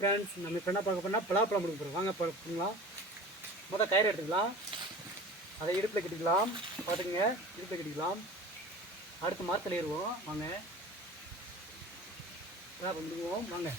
Friends நம்ம இப்போ என்ன பார்க்க போனால் பலாப்பழம் கொடுக்க போகிறோம் வாங்க பழக்கலாம் மொதல் கயிறு எடுத்துக்கலாம். அதை இடுப்பில் கட்டிக்கலாம். பார்த்துக்குங்க இடுப்பில் கட்டிக்கலாம். அடுத்து மரத்தில் ஏறுவோம். வாங்க. பலாப்பழம் முடிவோம் வாங்க.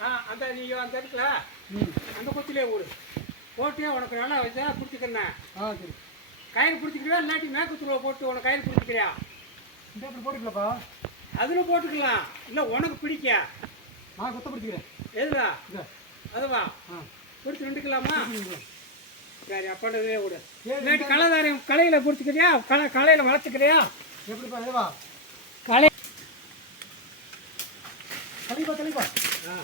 ஆ அந்த நீ அந்த இடத்துல. ம். அந்த கொத்திலே ஓடு. போட்டு உனக்கு நல்லா வச்சா பிடிச்சிக்கிறேன். ஆ சரி. கயிறு பிடிச்சிக்கிறியா இல்லாட்டி மேக்கத்துல போட்டு உனக்கு கயிறு பிடிச்சிக்கிறியா? இந்த அப்படி போட்டுக்கலப்பா அதில் போட்டுக்கலாம். இல்லை உனக்கு பிடிக்க? நான் குத்த பிடிச்சிக்கிறேன். இந்த. அதுவா? ஆ. பிடிச்சி நின்றுக்கலாமா? சரி அப்பாண்டதே விடு இல்லாட்டி களைதாரியம் களையில் பிடிச்சிக்கிறியா? களை களையில் வளர்த்துக்கிறியா? எப்படிப்பா இதுவா களை தலைப்பா தலைப்பா. ஆ.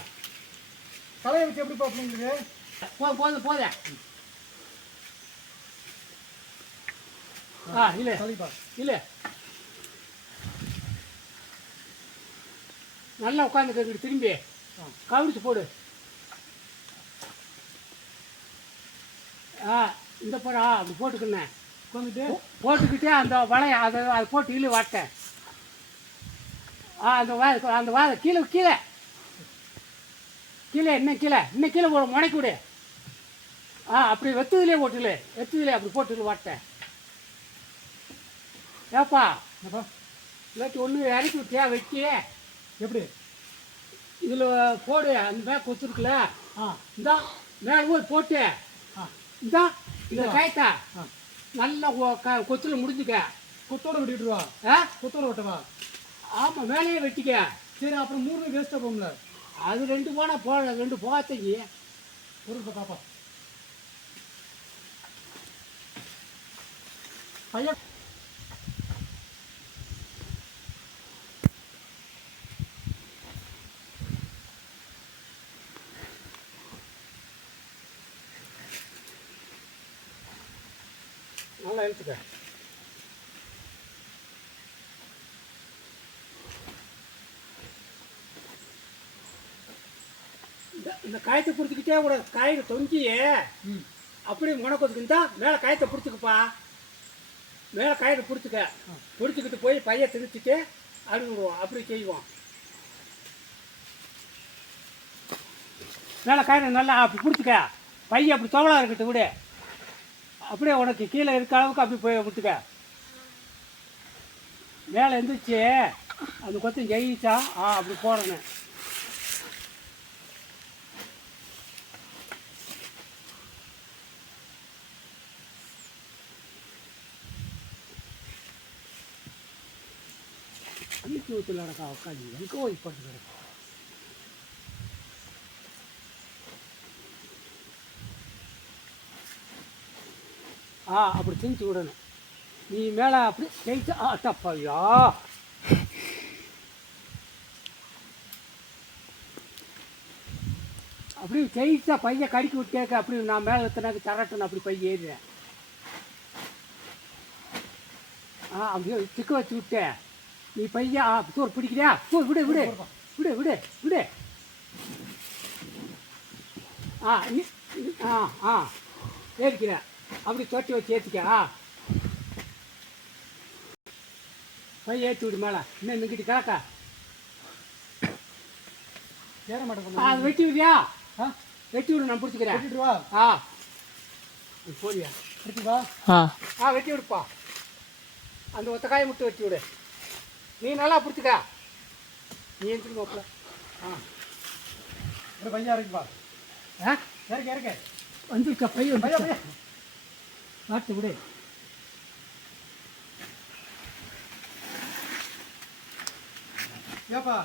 தலையை வச்சு எப்படிப்பா அப்படிங்கிறது போ போதும் போதே. ஆ இல்லை. இல்லை. நல்லா உட்காந்துக்கிட்டு திரும்பி. கவிழ்ச்சி போடு. ஆ இந்த போடா அப்படி போட்டுக்கினேன். உட்காந்துட்டு போட்டுக்கிட்டே அந்த வலைய அதை அதை போட்டு இழு வாட்டேன் ஆ அந்த வா அந்த வா கீழே கீழே. கீழே இன்னும் கீழே இன்னும் கீழே போட முனைக்கு விடு. ஆ அப்படி வெத்துதிலே போட்டுல வெத்துதிலே அப்படி போட்டு வாட்டேன் ஏப்பா இல்லாட்டி ஒன்று இறக்கி விட்டியா வெட்டி? எப்படி? இதில் போடு அந்த மேலே கொத்துருக்குல ஆ. இந்தா மேலே போய் போட்டு. ஆ. இந்தா இதை? காய்த்தா. நல்லா கொத்தில் முடிஞ்சுக்க. கொத்தோட வெட்டிட்டு வா. ஆ? கொத்தோட வெட்டவா? ஆமாம் மேலேயே வெட்டிக்க. சரி அப்புறம் மூணு வேஸ்ட்டாக போகும்ல. அது ரெண்டு போனால் போட ரெண்டு போகத்தைக்கு பொருள் பாப்பா. பையன் நல்லா எழுத்துக்க. இந்த- காயத்தை பிடிச்சிக்கிட்டே கூட காயை தொங்கி ம். அப்படியே முனக்கொத்துக்கிட்டா மேலே காயத்தை பிடிச்சிக்கப்பா. மேலே காயத்தை பிடிச்சிக்க. பிடிச்சிக்கிட்டு போய் பைய திணிச்சிட்டு அழுவி விடுவோம் அப்படி செய்வோம் மேலே காயை நல்லா அப்படி பிடிச்சிக்க. பைய அப்படி துவளா இருக்கட்டும் விடு. அப்படியே உனக்கு கீழே இருக்க அளவுக்கு அப்படி போய் விட்டுக்க. மேலே எந்திரிச்சு அந்த கொத்து ஜெயிச்சா ஆ அப்படி போடணும். அன்னைக்கு ஊத்துல நடக்கா உட்காந்து எங்கே போய் ஆ அப்படி செஞ்சு விடணும். நீ மேலே அப்படி ஜெயிச்சு ஆ டப்பையா அப்படி ஜெயிச்சா பையன் கடிக்கி விட்டேக்க அப்படி நான் மேலே எத்தனாக்கு தரட்டுன்னு அப்படி பையன் ஏறுறேன் ஆ அப்படியே சிக்க வச்சு விட்டேன். நீ பையா? சோறு பிடிக்கிறியா? சோறு விடு விடு. விடு விடு விடு. ஆ நீ ஆ ஆ. ஏறிக்கிறேன் அப்படி தொட்டி வச்சு ஏற்றிக்க ஆ. பை ஏற்றி விடு மேலே. இன்னும் நின்றுக்கிட்டு காக்கா ஏற ஆ மாட்டேன் அது வெட்டி விடுறியா? ஆ. வெட்டி விடு நான் பிடிச்சிக்கிறேன். கட்டிட்டு வா ஆ. நீ போறியா? எடுத்து வா. ஆ. ஆ வெட்டி விடுப்பா. அந்த ஒத்த காயை மட்டும் வெட்டி விடு. நீ நல்லா பிடிச்சிக்க. நீ எந்திரி மாப்பிள ஆ. ஒரு பையன் இறக்கி வா. ஆ? இறக்க இறக்க. வந்துருக்கா பை பையா வந்து பையா பார்த்து விடு. ஏப்பா.